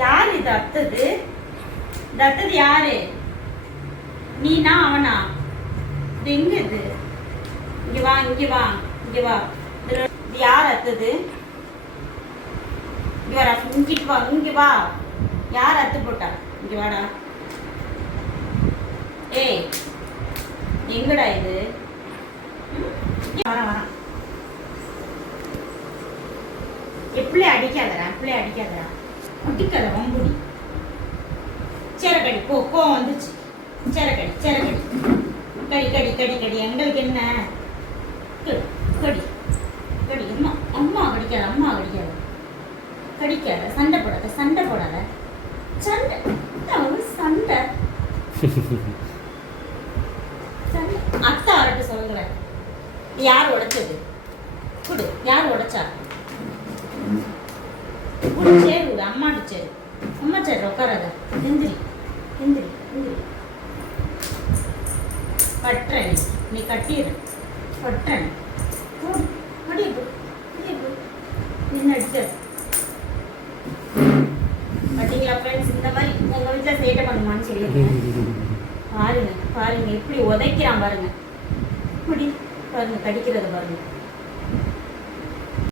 யார் இது அத்தது? தத்தது அத்தது யாரு? நீனா அவனா? இது எங்க இது? இங்க வா இங்க வா இங்க வா. இது யார் அத்தது? இங்க வா இங்கிட்டு வா இங்க வா. யார் அத்து போட்டா? இங்க வாடா. ஏய் எங்கடா இது? வரேன் வரேன் எப்படி அடிக்காதடா எப்படி அடிக்காதடா. அடிக்காத வம்புடி. சேரக்கடி போ கோவம் வந்துச்சு. சேரக்கடி சேரக்கடி. கடி கடி கடி கடி எங்களுக்கு என்ன? கடி கடி கடி. அம்மா அம்மா கடிக்காத அம்மா கடிக்காத. கடிக்காத சண்டை போடாத சண்டை போடாத. சண்டை சண்டை. சண்டை. அத்தை வரட்டு சொல்லுங்களேன் யார் உடைச்சது? குடு யார் உடைச்சா? குடு. அம்மா சேரு அம்மா சேரு உட்காராத எந்திரி எந்திரி எந்திரி. பற்றணி நீ கட்டிடு பற்றணி. நீ போடு போ போ. என்ன அடிச்ச பார்த்தீங்களா ஃப்ரெண்ட்ஸ் இந்த மாதிரி உங்கள் வீட்டில் சேட்டை பண்ணுமான்னு சொல்லியிருக்கேன். பாருங்க பாருங்க எப்படி உதைக்கிறான் பாருங்க. இப்படி பாருங்க கடிக்கிறத பாருங்க.